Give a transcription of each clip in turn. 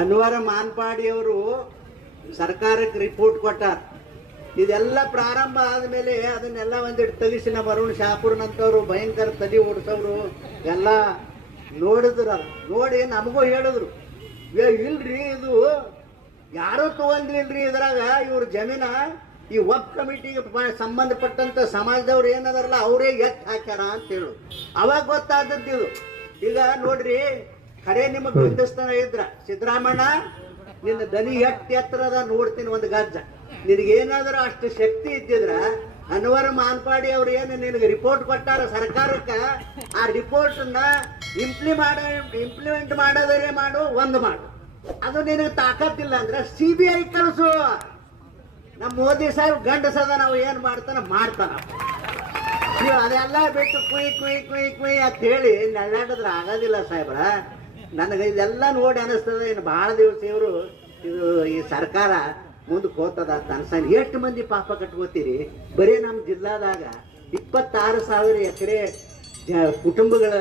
ಅನ್ವರ ಮಾನ್ಪಾಡಿಯವರು ಸರ್ಕಾರಕ್ಕೆ ರಿಪೋರ್ಟ್ ಕೊಟ್ಟಾರ. ಇದೆಲ್ಲ ಪ್ರಾರಂಭ ಆದ್ಮೇಲೆ ಅದನ್ನೆಲ್ಲ ಒಂದಿಟ್ಟು ತೆಗಿಸಿ ನಮ್ಮ ಅರುಣ್ ಶಾಪುರ್ನಂತವ್ರು ಭಯಂಕರ ತಲೆ ಓಡಿಸೋರು ಎಲ್ಲ ನೋಡಿದ್ರು. ನೋಡಿ ನಮಗೂ ಹೇಳಿದ್ರು, ಇಲ್ರಿ ಇದು ಯಾರೋ ತಗೊಂಡಿಲ್ರಿ, ಇದ್ರಾಗ ಇವ್ರ ಜಮೀನ ಈ ವಕ್ಫ್ ಕಮಿಟಿಗೆ ಸಂಬಂಧಪಟ್ಟಂತ ಸಮಾಜದವ್ರು ಏನದಾರಲ್ಲ ಅವರೇ ಎತ್ ಹಾಕ್ಯಾರ ಅಂತ ಹೇಳು. ಅವಾಗ ಗೊತ್ತಾದದ್ದು ಇದು. ಈಗ ನೋಡ್ರಿ, ಖರೆ ನಿಮಗ್ ಹಿಂದೂಸ್ತಾನ ಇದ್ರ ಸಿದ್ದರಾಮಣ್ಣ ನಿನ್ನ ದನಿ ಎತ್ತರದ ನೋಡ್ತೀನಿ ಒಂದು ಗಜ್ಜ. ನಿನಗೇನಾದ್ರೂ ಅಷ್ಟು ಶಕ್ತಿ ಇದ್ದಿದ್ರ ಅನ್ವರ್ ಮಾನ್ಪಾಡಿ ಅವ್ರು ಏನು ನಿನಗೆ ರಿಪೋರ್ಟ್ ಕೊಟ್ಟಾರ ಸರ್ಕಾರಕ್ಕೆ, ಆ ರಿಪೋರ್ಟ್ ಇಂಪ್ಲಿಮೆಂಟ್ ಮಾಡೋದರೆ ಮಾಡು, ಒಂದು ಮಾಡು. ಅದು ನಿನಗೆ ತಾಕತ್ತಿಲ್ಲ ಅಂದ್ರೆ CBI ಕಳಿಸು. ನಮ್ಮ ಮೋದಿ ಸಾಹೇಬ್ ಗಂಡಸದ ನಾವು ಏನ್ ಮಾಡ್ತಾನ. ನೀವು ಅದೆಲ್ಲ ಬಿಟ್ಟು ಕುಯ್ ಕುಯ್ ಕುಯ್ ಕುಯ್ ಅಂತ ಹೇಳಿ ನಳ್ಳಾಡಿದ್ರೆ ಆಗೋದಿಲ್ಲ ಸಾಹೇಬ್ರ. ನನಗೆ ಇದೆಲ್ಲ ನೋಡಿ ಅನಿಸ್ತದೆ, ಇನ್ನು ಬಹಳ ದಿವಸ ಇದು ಈ ಸರ್ಕಾರ ಮುಂದಕ್ಕೆ ಹೋಗ್ತದ ಅಂತ ಅನ್ಸನ್. ಎಷ್ಟು ಮಂದಿ ಪಾಪ ಕಟ್ಕೋತೀರಿ? ಬರೀ ನಮ್ಮ ಜಿಲ್ಲಾದಾಗ 26,000 ಎಕರೆ ಕುಟುಂಬಗಳ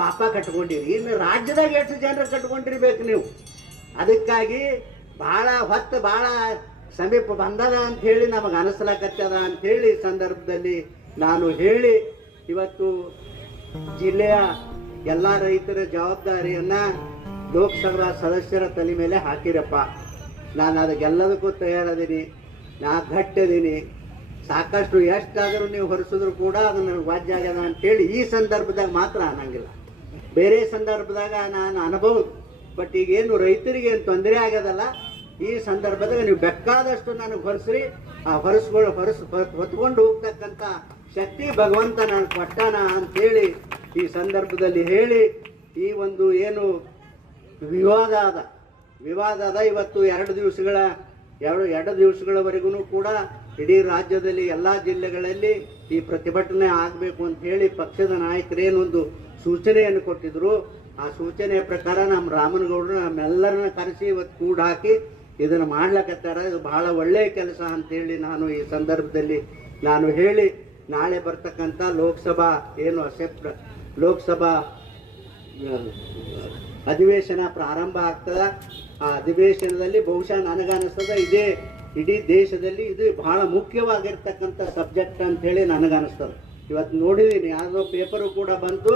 ಪಾಪ ಕಟ್ಕೊಂಡಿರಿ. ಇನ್ನು ರಾಜ್ಯದಾಗ ಎಷ್ಟು ಜನರು ಕಟ್ಕೊಂಡಿರ್ಬೇಕು ನೀವು? ಅದಕ್ಕಾಗಿ ಬಹಳ ಹೊತ್ತು ಬಹಳ ಸಮೀಪ ಬಂದದ ಅಂತ ಹೇಳಿ ನಮಗೆ ಅನಿಸ್ಲಾಕತ್ತದ ಅಂತ ಹೇಳಿ ಸಂದರ್ಭದಲ್ಲಿ ನಾನು ಹೇಳಿ, ಇವತ್ತು ಜಿಲ್ಲೆಯ ಎಲ್ಲ ರೈತರ ಜವಾಬ್ದಾರಿಯನ್ನ ಲೋಕಸಭಾ ಸದಸ್ಯರ ತಲೆ ಮೇಲೆ ಹಾಕಿರಪ್ಪ. ನಾನು ಅದಕ್ಕೆಲ್ಲದಕ್ಕೂ ತಯಾರದೀನಿ, ನಾ ಗಟ್ಟಿದೀನಿ. ಸಾಕಷ್ಟು ಎಷ್ಟಾದರೂ ನೀವು ಹೊರಿಸಿದ್ರು ಕೂಡ ಅದು ನನಗೆ ವಾಜ್ಯ ಆಗ್ಯದ ಅಂತೇಳಿ ಈ ಸಂದರ್ಭದಾಗ ಮಾತ್ರ ಅನ್ನಂಗಿಲ್ಲ. ಬೇರೆ ಸಂದರ್ಭದಾಗ ನಾನು ಅನ್ಬಹುದು. ಬಟ್ ಈಗೇನು ರೈತರಿಗೆ ಏನು ತೊಂದರೆ ಆಗ್ಯದಲ್ಲ, ಈ ಸಂದರ್ಭದಾಗ ನೀವು ಬೇಕಾದಷ್ಟು ನನಗೆ ಹೊರಿಸ್ರಿ. ಆ ಹೊತ್ಕೊಂಡು ಹೋಗ್ತಕ್ಕಂಥ ಶಕ್ತಿ ಭಗವಂತ ನಾನು ಕೊಟ್ಟಾನ ಅಂತೇಳಿ ಈ ಸಂದರ್ಭದಲ್ಲಿ ಹೇಳಿ, ಈ ಒಂದು ಏನು ವಿವಾದ ಅದ ಇವತ್ತು 2 ದಿವಸಗಳವರೆಗೂ ಕೂಡ ಇಡೀ ರಾಜ್ಯದಲ್ಲಿ ಎಲ್ಲ ಜಿಲ್ಲೆಗಳಲ್ಲಿ ಈ ಪ್ರತಿಭಟನೆ ಆಗಬೇಕು ಅಂತ ಹೇಳಿ ಪಕ್ಷದ ನಾಯಕರೇನೊಂದು ಸೂಚನೆಯನ್ನು ಕೊಟ್ಟಿದ್ರು. ಆ ಸೂಚನೆಯ ಪ್ರಕಾರ ನಮ್ಮ ರಾಮನಗೌಡರು ನಮ್ಮೆಲ್ಲರನ್ನ ಕರೆಸಿ ಇವತ್ತು ಕೂಡ ಹಾಕಿ ಇದನ್ನು ಮಾಡ್ಲಕತ್ತಾರ. ಇದು ಬಹಳ ಒಳ್ಳೆಯ ಕೆಲಸ ಅಂತೇಳಿ ನಾನು ಈ ಸಂದರ್ಭದಲ್ಲಿ ನಾನು ಹೇಳಿ, ನಾಳೆ ಬರ್ತಕ್ಕಂಥ ಲೋಕಸಭಾ ಅಧಿವೇಶನ ಪ್ರಾರಂಭ ಆಗ್ತದ. ಆ ಅಧಿವೇಶನದಲ್ಲಿ ಬಹುಶಃ ನನಗನ್ನಿಸ್ತದ ಇಡೀ ದೇಶದಲ್ಲಿ ಇದು ಬಹಳ ಮುಖ್ಯವಾಗಿರ್ತಕ್ಕಂಥ ಸಬ್ಜೆಕ್ಟ್ ಅಂತ ಹೇಳಿ ನನಗನ್ನಿಸ್ತದೆ. ಇವತ್ತು ನೋಡಿದ್ದೀನಿ, ಯಾವುದೋ ಪೇಪರು ಕೂಡ ಬಂತು,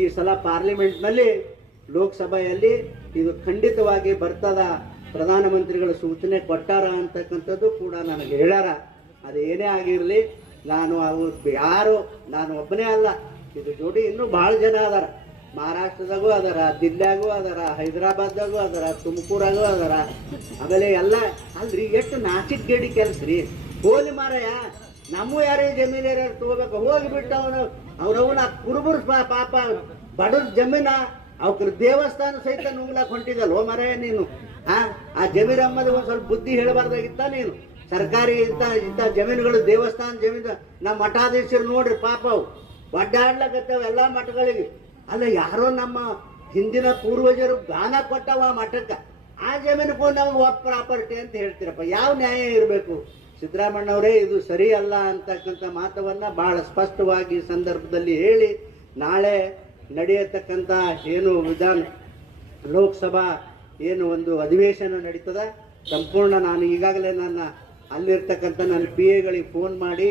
ಈ ಸಲ ಪಾರ್ಲಿಮೆಂಟ್ನಲ್ಲಿ ಲೋಕಸಭೆಯಲ್ಲಿ ಇದು ಖಂಡಿತವಾಗಿ ಬರ್ತದ, ಪ್ರಧಾನಮಂತ್ರಿಗಳ ಸೂಚನೆ ಕೊಟ್ಟಾರ ಅಂತಕ್ಕಂಥದ್ದು ಕೂಡ ನನಗೆ ಹೇಳ್ಯಾರ. ಅದು ಏನೇ ಆಗಿರಲಿ, ನಾನು ನಾನು ಒಬ್ಬನೇ ಅಲ್ಲ, ಇದು ಜೋಡಿ ಇನ್ನೂ ಭಾಳ ಜನ ಅದಾರ. ಮಹಾರಾಷ್ಟ್ರದಾಗೂ ಅದರ, ದಿಲ್ಲಿಯಾಗೂ ಅದರ, ಹೈದರಾಬಾದ್ದಾಗೂ ಅದರ, ತುಮಕೂರಾಗೂ ಅದರ. ಆಮೇಲೆ ಎಲ್ಲ ಅಲ್ರಿ, ಎಷ್ಟು ನಾಚಿಕ್ ಗೇಡಿ ಕೆಲಸ ರೀ. ಹೋಲಿ ಮಾರಾಯ, ನಮ್ಮ ಯಾರೇ ಜಮೀನು ಯಾರು ತಗೋಬೇಕು, ಹೋಗಿಬಿಟ್ಟು ಅವನವನ ಕುರುಬರು ಪಾಪ ಬಡವ್ರ ಜಮೀನ ಅವ್ರ ದೇವಸ್ಥಾನ ಸಹಿತ ನುಂಗ್ಲಾಕ್ ಹೊಂಟಿದಲ್ವ ಮಾರಾಯ ನೀನು. ಆ ಜಮೀರ್ ಅಮ್ಮದ ಒಂದ್ ಸ್ವಲ್ಪ ಬುದ್ಧಿ ಹೇಳಬಾರ್ದಾಗಿತ್ತ ನೀನು. ಸರ್ಕಾರಿ ಇಂಥ ಜಮೀನುಗಳು, ದೇವಸ್ಥಾನ ಜಮೀನು, ನಮ್ಮ ಮಠಾಧೀಶರು ನೋಡ್ರಿ ಪಾಪ ಅವು ಒಡ್ಡಾಡ್ಲಕತ್ತವ ಎಲ್ಲ ಮಠಗಳಿಗೆ. ಅಲ್ಲ, ಯಾರೋ ನಮ್ಮ ಹಿಂದಿನ ಪೂರ್ವಜರು ದಾನ ಕೊಟ್ಟವ ಮಠಕ್ಕೆ, ಆ ಜಮೀನಿಗೂ ನಾವು ಪ್ರಾಪರ್ಟಿ ಅಂತ ಹೇಳ್ತೀರಪ್ಪ. ಯಾವ ನ್ಯಾಯ ಇರಬೇಕು? ಸಿದ್ದರಾಮಣ್ಣವರೇ, ಇದು ಸರಿ ಅಲ್ಲ ಅಂತಕ್ಕಂಥ ಮಾತವನ್ನ ಬಹಳ ಸ್ಪಷ್ಟವಾಗಿ ಸಂದರ್ಭದಲ್ಲಿ ಹೇಳಿ, ನಾಳೆ ನಡೆಯತಕ್ಕಂಥ ಏನು ಲೋಕಸಭಾ ಏನು ಒಂದು ಅಧಿವೇಶನ ನಡೀತದ, ಸಂಪೂರ್ಣ ನಾನು ಈಗಾಗಲೇ ಅಲ್ಲಿರ್ತಕ್ಕಂಥ ನನ್ನ PAಗಳಿಗೆ ಫೋನ್ ಮಾಡಿ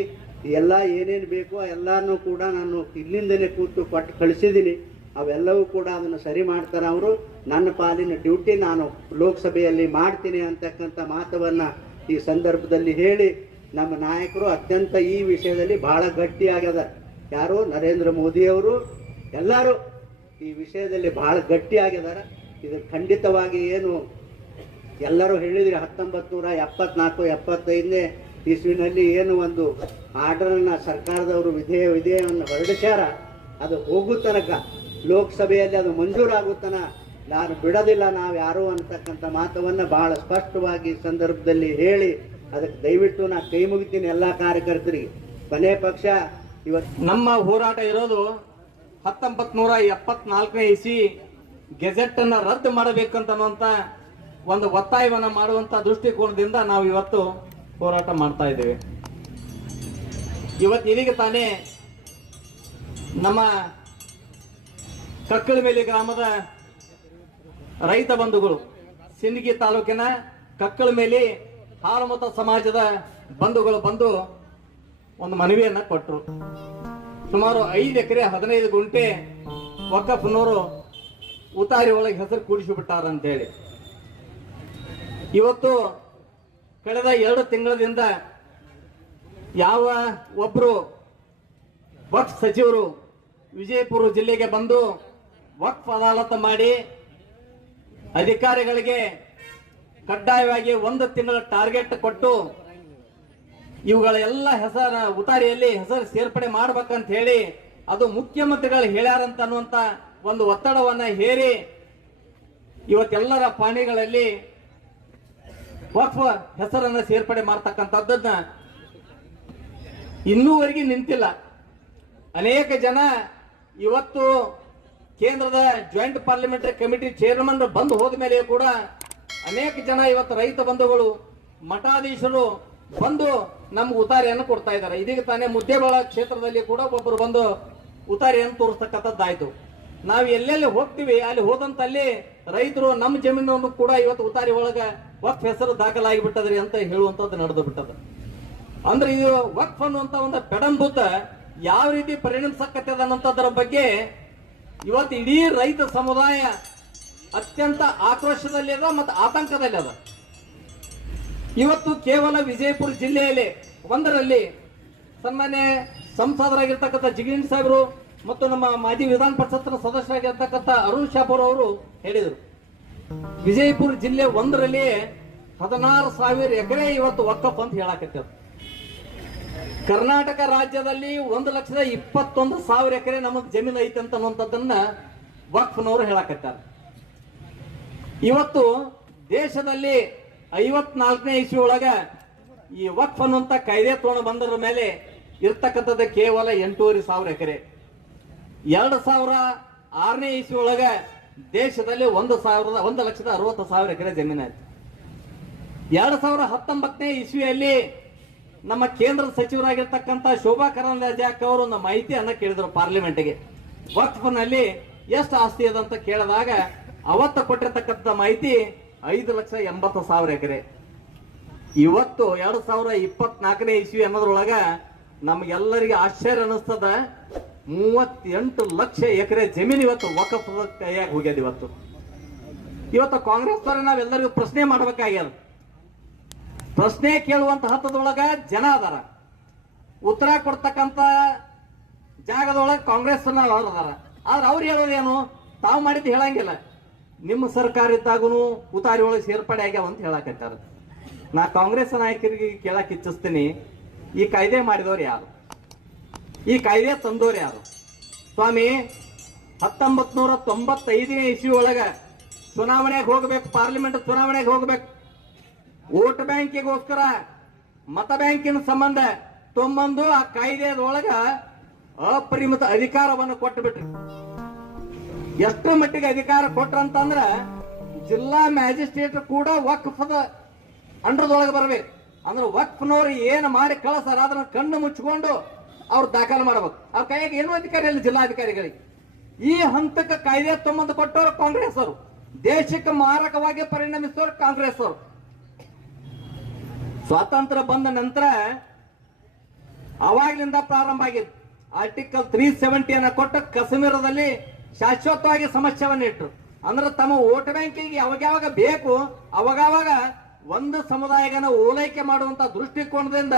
ಎಲ್ಲ ಏನೇನು ಬೇಕೋ ಎಲ್ಲನೂ ಕೂಡ ನಾನು ಇಲ್ಲಿಂದಲೇ ಕೊಟ್ಟು ಕಳಿಸಿದ್ದೀನಿ. ಅವೆಲ್ಲವೂ ಕೂಡ ಅದನ್ನು ಸರಿ ಮಾಡ್ತಾರೆ ಅವರು. ನನ್ನ ಪಾಲಿನ ಡ್ಯೂಟಿ ನಾನು ಲೋಕಸಭೆಯಲ್ಲಿ ಮಾಡ್ತೀನಿ ಅಂತಕ್ಕಂಥ ಮಾತವನ್ನು ಈ ಸಂದರ್ಭದಲ್ಲಿ ಹೇಳಿ, ನಮ್ಮ ನಾಯಕರು ಅತ್ಯಂತ ಈ ವಿಷಯದಲ್ಲಿ ಬಹಳ ಗಟ್ಟಿಯಾಗ್ಯದ. ಯಾರು? ನರೇಂದ್ರ ಮೋದಿಯವರು ಎಲ್ಲರೂ ಈ ವಿಷಯದಲ್ಲಿ ಬಹಳ ಗಟ್ಟಿಯಾಗಿದ್ದಾರೆ. ಇದು ಖಂಡಿತವಾಗಿ ಏನು ಎಲ್ಲರೂ ಹೇಳಿದ್ರಿ, 1974-75ನೇ ಇಸ್ವಿನಲ್ಲಿ ಏನು ಒಂದು ಆರ್ಡರನ್ನು ಸರ್ಕಾರದವರು ವಿಧೇಯವನ್ನು ಹೊರಡಿಸ್ಯಾರ, ಅದು ಹೋಗೋ ತನಕ ಲೋಕಸಭೆಯಲ್ಲಿ ಅದು ಮಂಜೂರಾಗೋ ನಾನು ಬಿಡೋದಿಲ್ಲ ನಾವು ಯಾರು ಅಂತಕ್ಕಂಥ ಮಾತವನ್ನು ಬಹಳ ಸ್ಪಷ್ಟವಾಗಿ ಈ ಸಂದರ್ಭದಲ್ಲಿ ಹೇಳಿ ಅದಕ್ಕೆ ದಯವಿಟ್ಟು ನಾ ಕೈ ಮುಗಿತೀನಿ ಎಲ್ಲ ಕಾರ್ಯಕರ್ತರಿಗೆ. ಕೊನೆ ಪಕ್ಷ ಇವತ್ತು ನಮ್ಮ ಹೋರಾಟ ಇರೋದು 1974ನೇ ಇಸಿ ಗೆಜೆಟ್ ಅನ್ನ ರದ್ದು ಮಾಡಬೇಕಂತ ಒಂದು ಒತ್ತಾಯವನ್ನ ಮಾಡುವಂತ ದೃಷ್ಟಿಕೋನದಿಂದ ನಾವು ಇವತ್ತು ಹೋರಾಟ ಮಾಡ್ತಾ ಇದ್ದೇವೆ. ಇವತ್ತು ಇದೀಗ ತಾನೇ ನಮ್ಮ ಕಕ್ಕಳಮೇಲಿ ಗ್ರಾಮದ ರೈತ ಬಂಧುಗಳು ಸಿಂದಗಿ ತಾಲೂಕಿನ ಕಕ್ಕಳಮೇಲಿ ಹಾಲಮತ ಸಮಾಜದ ಬಂಧುಗಳು ಬಂದು ಒಂದು ಮನವಿಯನ್ನ ಕೊಟ್ಟರು. ಸುಮಾರು 5 ಎಕರೆ 15 ಗುಂಟೆ ವಕಫ್ನವರು ಉತಾರಿ ಒಳಗೆ ಹೆಸರು ಕೂಡಿಸಿ ಬಿಟ್ಟಾರ ಅಂತೇಳಿ ಇವತ್ತು ಕಳೆದ 2 ತಿಂಗಳಿಂದ ಯಾವ ಒಬ್ರು ವಕ್ಫ್ ಸಚಿವರು ವಿಜಯಪುರ ಜಿಲ್ಲೆಗೆ ಬಂದು ವಕ್ಫ್ ಅದಾಲತ್ ಮಾಡಿ ಅಧಿಕಾರಿಗಳಿಗೆ ಕಡ್ಡಾಯವಾಗಿ 1 ತಿಂಗಳ ಟಾರ್ಗೆಟ್ ಕೊಟ್ಟು ಇವುಗಳೆಲ್ಲ ಹೆಸರ ಉತಾರಿಯಲ್ಲಿ ಹೆಸರು ಸೇರ್ಪಡೆ ಮಾಡ್ಬೇಕಂತ ಹೇಳಿ ಅದು ಮುಖ್ಯಮಂತ್ರಿಗಳು ಹೇಳ್ಯಾರಂತ ಅನ್ನುವಂತ ಒಂದು ಒತ್ತಡವನ್ನ ಹೇರಿ ಇವತ್ತೆಲ್ಲರ ಪಾಣಿಗಳಲ್ಲಿ ವಕ್ಫ್ ಹೆಸರನ್ನ ಸೇರ್ಪಡೆ ಮಾಡ್ತಕ್ಕಂಥದ್ದನ್ನ ಇನ್ನೂವರೆಗೆ ನಿಂತಿಲ್ಲ. ಅನೇಕ ಜನ ಇವತ್ತು ಕೇಂದ್ರದ ಜಾಯಿಂಟ್ ಪಾರ್ಲಿಮೆಂಟರಿ ಕಮಿಟಿ ಚೇರ್ಮನ್ ಬಂದು ಹೋದ ಮೇಲೆ ಕೂಡ ಅನೇಕ ಜನ ಇವತ್ತು ರೈತ ಬಂಧುಗಳು ಮಠಾಧೀಶರು ಬಂದು ನಮ್ಗೆ ಉತಾರಿಯನ್ನು ಕೊಡ್ತಾ ಇದ್ದಾರೆ. ಇದೀಗ ತಾನೇ ಮುದ್ದೇಬೇಳ ಕ್ಷೇತ್ರದಲ್ಲಿ ಕೂಡ ಒಬ್ಬರು ಬಂದು ಉತಾರಿಯನ್ನು ತೋರಿಸ್ತಕ್ಕಂಥದ್ದಾಯ್ತು. ನಾವು ಎಲ್ಲೆಲ್ಲಿ ಹೋಗ್ತೀವಿ ಅಲ್ಲಿ ಹೋದಂತಲ್ಲಿ ರೈತರು ನಮ್ಮ ಜಮೀನನ್ನು ಕೂಡ ಇವತ್ತು ಉತಾರಿ ಒಳಗ ವಕ್ಫ್ ಹೆಸರು ದಾಖಲಾಗಿ ಬಿಟ್ಟದ್ರಿ ಅಂತ ಹೇಳುವಂತದ್ದು ನಡೆದು ಬಿಟ್ಟದ. ಅಂದ್ರೆ ಇದು ವಕ್ಫ್ ಅನ್ನುವಂತ ಒಂದು ಪೆಡಂಭೂತ ಯಾವ ರೀತಿ ಪರಿಣಮಿಸಕತ್ತದ ಅನ್ನೋಂಥದ್ರ ಬಗ್ಗೆ ಇವತ್ತು ಇಡೀ ರೈತ ಸಮುದಾಯ ಅತ್ಯಂತ ಆಕ್ರೋಶದಲ್ಲಿ ಅದ ಮತ್ತು ಆತಂಕದಲ್ಲಿ ಅದ. ಇವತ್ತು ಕೇವಲ ವಿಜಯಪುರ ಜಿಲ್ಲೆಯಲ್ಲಿ ಒಂದರಲ್ಲಿ ಸನ್ಮಾನ್ಯ ಸಂಸದರಾಗಿರ್ತಕ್ಕಂಥ ಜಿಗಣಿ ಸಾಹೇಬರು ಮತ್ತು ನಮ್ಮ ಮಾಜಿ ವಿಧಾನ ಪರಿಷತ್ನ ಸದಸ್ಯರಾಗಿರ್ತಕ್ಕಂಥ ಅರುಣ್ ಶಾಪುರ್ ಅವರು ಹೇಳಿದರು, ವಿಜಯಪುರ ಜಿಲ್ಲೆ ಒಂದರಲ್ಲಿ 16,000 ಎಕರೆ ಇವತ್ತು ವಕ್ಫ್ ಅಂತ ಹೇಳಕತ್ತದ. ಕರ್ನಾಟಕ ರಾಜ್ಯದಲ್ಲಿ 1,21,000 ಎಕರೆ ನಮಗ್ ಜಮೀನು ಐತೆ ಅಂತ ಅನ್ನುವಂಥದ್ದನ್ನ ವಕ್ಫ್ನವರು ಹೇಳಕತ್ತಾರೆ. ಇವತ್ತು ದೇಶದಲ್ಲಿ 54ನೇ ಇಸ್ವಿ ಒಳಗ ಈ ವಕ್ಫ್ ಅನ್ನುವಂತ ಕಾಯ್ದೆ ತಗೊಂಡು ಬಂದರ ಮೇಲೆ ಇರ್ತಕ್ಕಂಥದ್ದು ಕೇವಲ 8,500 ಎಕರೆ. 2006ನೇ ಇಸ್ವಿ ಒಳಗ ದೇಶದಲ್ಲಿ 1,60,000 ಎಕರೆ ಜಮೀನು ಆಯ್ತು. 2019ನೇ ಇಸ್ವಿಯಲ್ಲಿ ನಮ್ಮ ಕೇಂದ್ರ ಸಚಿವರಾಗಿರ್ತಕ್ಕಂಥ ಶೋಭಾ ಕರಂದ್ಲಾಜೆ ಅವರು ಒಂದು ಮಾಹಿತಿಯನ್ನ ಕೇಳಿದ್ರು ಪಾರ್ಲಿಮೆಂಟ್ಗೆ, ವಕ್ಫ್ನಲ್ಲಿ ಎಷ್ಟು ಆಸ್ತಿ ಅದಂತ ಕೇಳಿದಾಗ ಅವತ್ತು ಕೊಟ್ಟಿರ್ತಕ್ಕಂಥ ಮಾಹಿತಿ 5,80,000 ಎಕರೆ. ಇವತ್ತು 2024ನೇ ಇಸ್ವಿ ಅನ್ನೋದ್ರೊಳಗ ನಮ್ಗೆಲ್ಲರಿಗೆ ಆಶ್ಚರ್ಯ ಅನಿಸ್ತದ, 38 ಲಕ್ಷ ಎಕರೆ ಜಮೀನು ಇವತ್ತು ವಕ್ಫ್ ಕೈಯಾಗ ಹೋಗ್ಯದ. ಇವತ್ತು ಕಾಂಗ್ರೆಸ್ ದವರು ನಾವೆಲ್ಲರಿಗೂ ಪ್ರಶ್ನೆ ಮಾಡ್ಬೇಕಾಗ್ಯದ. ಪ್ರಶ್ನೆ ಕೇಳುವಂತ ಹತ್ತದೊಳಗ ಜನ ಅದಾರ, ಉತ್ತರ ಕೊಡ್ತಕ್ಕಂತ ಜಾಗದೊಳಗ ಕಾಂಗ್ರೆಸ್ ಅದಾರ. ಆದ್ರೆ ಅವ್ರು ಹೇಳೋದೇನು, ತಾವು ಮಾಡಿದ್ದು ಹೇಳಂಗಿಲ್ಲ, ನಿಮ್ಮ ಸರ್ಕಾರ ಇದ್ದಾಗೂ ಉತಾರಿ ಒಳಗೆ ಸೇರ್ಪಡೆ ಆಗ್ಯಾವ ಅಂತ ಹೇಳಕತ್ತಾರ. ನಾ ಕಾಂಗ್ರೆಸ್ ನಾಯಕರಿಗೆ ಕೇಳಕ್ ಇಚ್ಛಿಸ್ತೀನಿ, ಈ ಕಾಯ್ದೆ ಮಾಡಿದವ್ರು ಯಾರು, ಈ ಕಾಯ್ದೆ ತಂದವ್ರು ಯಾರು? ಸ್ವಾಮಿ, 1995ನೇ ಇಸ್ವಿ ಒಳಗ ಚುನಾವಣೆಗೆ ಹೋಗ್ಬೇಕು, ಪಾರ್ಲಿಮೆಂಟ್ ಚುನಾವಣೆಗೆ ಹೋಗ್ಬೇಕು, ವೋಟ್ ಬ್ಯಾಂಕಿಗೋಸ್ಕರ ಮತ ಬ್ಯಾಂಕಿನ ಸಂಬಂಧ ತೊಂಬಂದು ಆ ಕಾಯ್ದೆಯೊಳಗ ಅಪರಿಮಿತ ಅಧಿಕಾರವನ್ನು ಕೊಟ್ಟು ಬಿಟ್ರಿ. ಎಷ್ಟು ಮಟ್ಟಿಗೆ ಅಧಿಕಾರ ಕೊಟ್ರಂತಂದ್ರ ಜಿಲ್ಲಾ ಮ್ಯಾಜಿಸ್ಟ್ರೇಟ್ ಕೂಡ ವಕ್ಫದ ಅಂಡರ್ದೊಳಗೆ ಬರ್ಬೇಕು. ಅಂದ್ರೆ ವಕ್ಫ್ನವ್ರು ಏನು ಮಾಡಿ ಕಳಿಸ್ತಾರ ಅದನ್ನ ಕಣ್ಣು ಮುಚ್ಚಿಕೊಂಡು ಅವ್ರು ದಾಖಲು ಮಾಡ್ಬೇಕು. ಅವ್ರ ಕೈಯಾಗ ಏನೂ ಅಧಿಕಾರ ಇಲ್ಲ ಜಿಲ್ಲಾಧಿಕಾರಿಗಳಿಗೆ. ಈ ಹಂತಕ್ಕೆ ಕಾಯ್ದೆ ತೊಂಬಂದು ಕೊಟ್ಟವರು ಕಾಂಗ್ರೆಸ್ ಅವರು, ದೇಶಕ್ಕೆ ಮಾರಕವಾಗಿ ಪರಿಣಮಿಸೋರು ಕಾಂಗ್ರೆಸ್ ಅವರು. ಸ್ವಾತಂತ್ರ್ಯ ಬಂದ ನಂತರ ಅವಾಗ್ಲಿಂದ ಪ್ರಾರಂಭ ಆಗಿತ್ತು. ಆರ್ಟಿಕಲ್ 370 ಅನ್ನ ಕೊಟ್ಟು ಕಾಶ್ಮೀರದಲ್ಲಿ ಶಾಶ್ವತವಾಗಿ ಸಮಸ್ಯೆವನ್ನು ಇಟ್ಟರು. ಅಂದ್ರೆ ತಮ್ಮ ವೋಟ್ ಬ್ಯಾಂಕಿಗೆ ಯಾವಾಗ ಬೇಕು ಅವಾಗವಾಗ ಒಂದು ಸಮುದಾಯಗನ ಓಲೈಕೆ ಮಾಡುವಂತ ದೃಷ್ಟಿಕೋನದಿಂದ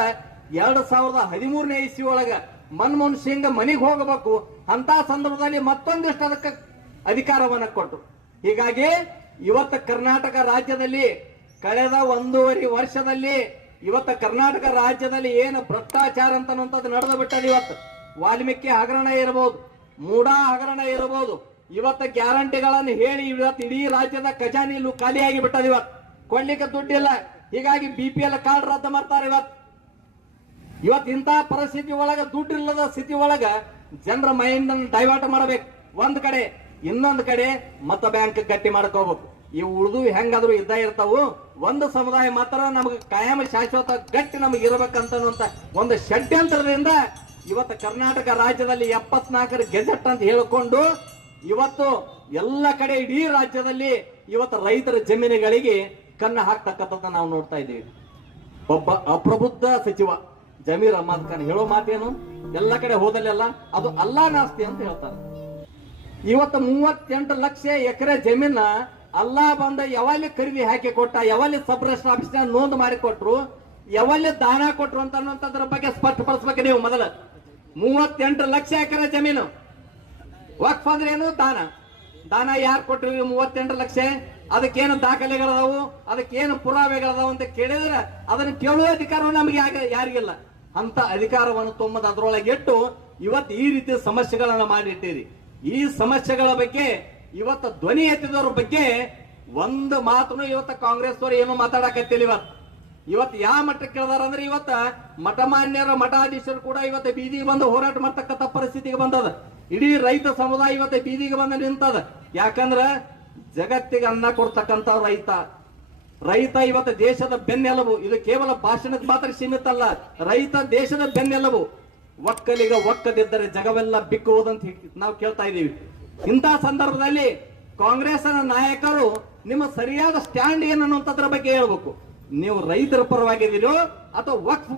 2013ನೇ ಇಸ್ವಿ ಒಳಗ ಮನಮೋಹನ್ ಸಿಂಗ್ ಮನೆಗೆ ಹೋಗಬೇಕು ಅಂತ ಸಂದರ್ಭದಲ್ಲಿ ಮತ್ತೊಂದಿಷ್ಟು ಅದಕ್ಕೆ ಅಧಿಕಾರವನ್ನು ಕೊಟ್ಟರು. ಹೀಗಾಗಿ ಇವತ್ತು ಕರ್ನಾಟಕ ರಾಜ್ಯದಲ್ಲಿ ಕಳೆದ 1.5 ವರ್ಷದಲ್ಲಿ ಇವತ್ತು ಕರ್ನಾಟಕ ರಾಜ್ಯದಲ್ಲಿ ಏನು ಭ್ರಷ್ಟಾಚಾರ ಅಂತನ್ನುವಂಥದ್ದು ನಡೆದು ಬಿಟ್ಟದ. ಇವತ್ತು ವಾಲ್ಮೀಕಿ ಹಗರಣ ಇರಬಹುದು, ಮೂಡಾ ಹಗರಣ ಇರಬಹುದು, ಇವತ್ತ ಗ್ಯಾರಂಟಿಗಳನ್ನು ಹೇಳಿ ಇವತ್ತು ಇಡೀ ರಾಜ್ಯದ ಖಜಾನೆ ಖಾಲಿಯಾಗಿ ಬಿಟ್ಟದ. ಇವತ್ತು ಕೊಡ್ಲಿಕ್ಕೆ ದುಡ್ಡಿಲ್ಲ, ಹೀಗಾಗಿ BPL ಕಾರ್ಡ್ ರದ್ದು ಮಾಡ್ತಾರೆ. ಇವತ್ತು ಇಂಥ ಪರಿಸ್ಥಿತಿ ಒಳಗ ದುಡ್ಡಿಲ್ಲದ ಸ್ಥಿತಿ ಒಳಗ ಜನರ ಮೈಂಡ್ ಡೈವರ್ಟ್ ಮಾಡಬೇಕು ಒಂದ್ ಕಡೆ, ಇನ್ನೊಂದ್ ಕಡೆ ಮತ ಬ್ಯಾಂಕ್ ಗಟ್ಟಿ ಮಾಡ್ಕೋಬೇಕು. ಇವು ಉಳಿದು ಹೆಂಗಾದ್ರು ಇದ್ದ ಇರ್ತಾವು. ಒಂದು ಸಮುದಾಯ ಮಾತ್ರ ನಮಗೆ ಕಾಯಂ ಶಾಶ್ವತ ಗಟ್ಟಿ ನಮಗೆ ಇರಬೇಕಂತ ಒಂದು ಷಡ್ಯಂತ್ರದಿಂದ ಇವತ್ತು ಕರ್ನಾಟಕ ರಾಜ್ಯದಲ್ಲಿ 74 ಗೆಜೆಟ್ ಅಂತ ಹೇಳಿಕೊಂಡು ಇವತ್ತು ಎಲ್ಲ ಕಡೆ ಇಡೀ ರಾಜ್ಯದಲ್ಲಿ ಇವತ್ತು ರೈತರ ಜಮೀನುಗಳಿಗೆ ಕನ್ನ ಹಾಕ್ತಕ್ಕಂಥದ್ದು ನಾವು ನೋಡ್ತಾ ಇದ್ದೀವಿ. ಒಬ್ಬ ಅಪ್ರಬುದ್ಧ ಸಚಿವ ಜಮೀರ್ ಅಹಮದ್ ಖಾನ್ ಹೇಳೋ ಮಾತೇನು, ಎಲ್ಲ ಕಡೆ ಹೋದಲ್ಲೆಲ್ಲ ಅದು ಅಲ್ಲಾಹ್ ಆಸ್ತಿ ಅಂತ ಹೇಳ್ತಾರೆ. ಇವತ್ತು 38 ಲಕ್ಷ ಎಕರೆ ಜಮೀನ ಅಲ್ಲಾ ಬಂದ ಯಾವಲ್ಲಿ ಖರೀದಿ ಹಾಕಿ ಕೊಟ್ಟ, ಯಾವಲ್ಲಿ ಸಬ್ ರಿಜಿಸ್ಟರ್ ಆಫೀಸ್ ನೋಂದು ಮಾಡಿ ಕೊಟ್ರು, ಯಾವಲ್ಲಿ ದಾನ ಕೊಟ್ರು ಅನ್ನೋದ್ರ ಬಗ್ಗೆ ಸ್ಪಷ್ಟಪಡಿಸ್ಬೇಕು ನೀವು. ಮೊದಲು 38 ಲಕ್ಷ ಎಕರೆ ಜಮೀನು ವಕ್ಫ್ ಅಂದ್ರೆ ಏನು? ದಾನ. ದಾನ ಯಾರು ಕೊಟ್ರು? 38 ಲಕ್ಷ. ಅದಕ್ಕೇನು ದಾಖಲೆಗಳದಾವು, ಅದಕ್ಕೇನು ಪುರಾವೆಗಳದಾವು ಅಂತ ಕೇಳಿದ್ರೆ ಅದನ್ನು ಕೇಳುವ ಅಧಿಕಾರ ನಮಗೆ ಯಾರಿಗಿಲ್ಲ. ಅಂತ ಅಧಿಕಾರವನ್ನು ತುಂಬದ ಅದರೊಳಗೆ ಇಟ್ಟು ಇವತ್ತು ಈ ರೀತಿ ಸಮಸ್ಯೆಗಳನ್ನ ಮಾಡಿಟ್ಟಿರಿ. ಈ ಸಮಸ್ಯೆಗಳ ಬಗ್ಗೆ ಇವತ್ತು ಧ್ವನಿ ಎತ್ತಿದವ್ರ ಬಗ್ಗೆ ಒಂದು ಮಾತನ್ನು ಇವತ್ತು ಕಾಂಗ್ರೆಸ್ ಅವರು ಏನು ಮಾತಾಡಕತ್ತಿಲ್ಲ. ಇವತ್ತು ಯಾವ ಮಟ್ಟಕ್ಕೆ ಕೇಳಿದಾರ ಅಂದ್ರೆ ಇವತ್ತ ಮಠಮಾನ್ಯರ ಮಠಾಧೀಶರು ಕೂಡ ಇವತ್ತು ಬೀದಿಗೆ ಬಂದು ಹೋರಾಟ ಮಾಡ್ತಕ್ಕಂಥ ಪರಿಸ್ಥಿತಿಗೆ ಬಂದದ. ಇಡೀ ರೈತ ಸಮುದಾಯ ಇವತ್ತು ಬೀದಿಗೆ ಬಂದು ನಿಂತದ. ಯಾಕಂದ್ರ ಜಗತ್ತಿಗೆ ಅನ್ನ ಕೊಡ್ತಕ್ಕಂಥ ರೈತ ಇವತ್ತು ದೇಶದ ಬೆನ್ನೆಲುಬು. ಇದು ಕೇವಲ ಭಾಷಣಕ್ಕೆ ಮಾತ್ರ ಸೀಮಿತ ಅಲ್ಲ, ರೈತ ದೇಶದ ಬೆನ್ನೆಲುಬು. ಒಕ್ಕಲಿಗ ಒಕ್ಕದಿದ್ದರೆ ಜಗವೆಲ್ಲ ಬಿಕ್ಕುವುದಂತ ನಾವು ಕೇಳ್ತಾ ಇದ್ದೀವಿ. ಇಂಥ ಸಂದರ್ಭದಲ್ಲಿ ಕಾಂಗ್ರೆಸ್ ನಾಯಕರು ನಿಮ್ಮ ಸರಿಯಾದ ಸ್ಟ್ಯಾಂಡ್ ಏನನ್ನುವಂಥದ್ರ ಬಗ್ಗೆ ಹೇಳ್ಬೇಕು. ನೀವು ರೈತರ ಪರವಾಗಿದ್ದೀರೋ ಅಥವಾ ವಕ್ಫ್